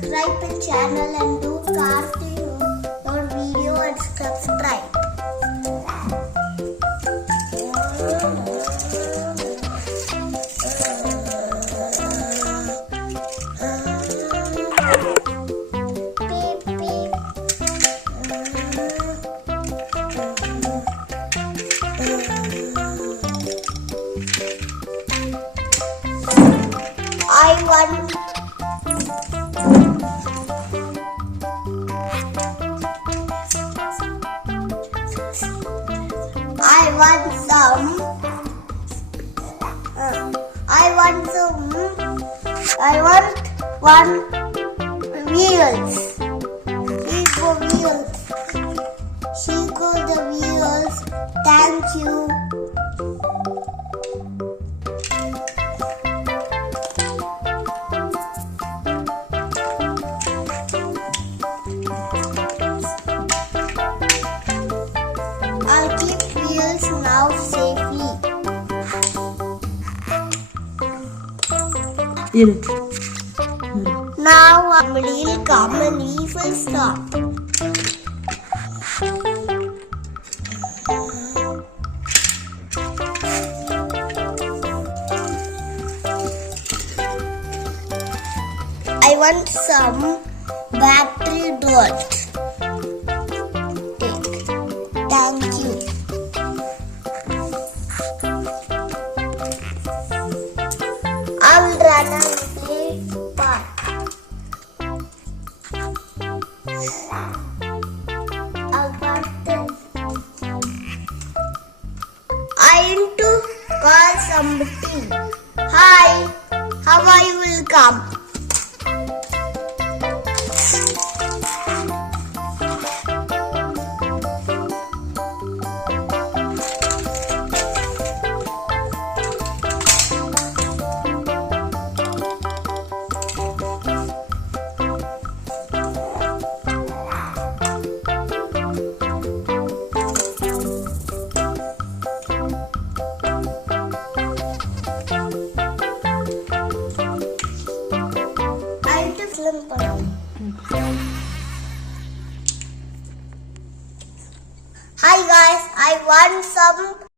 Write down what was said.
subscribe the channel and do cartoon your video and subscribe. I want one wheels. Here go wheels. Here go the wheels. Thank you. I'll keep wheels now safely. Now somebody will come and we will stop. I want some battery dot. Take. Thank you. I'll run away part. I'll got this. I need to call somebody. Hi, how are you? Welcome. Hi guys, I want some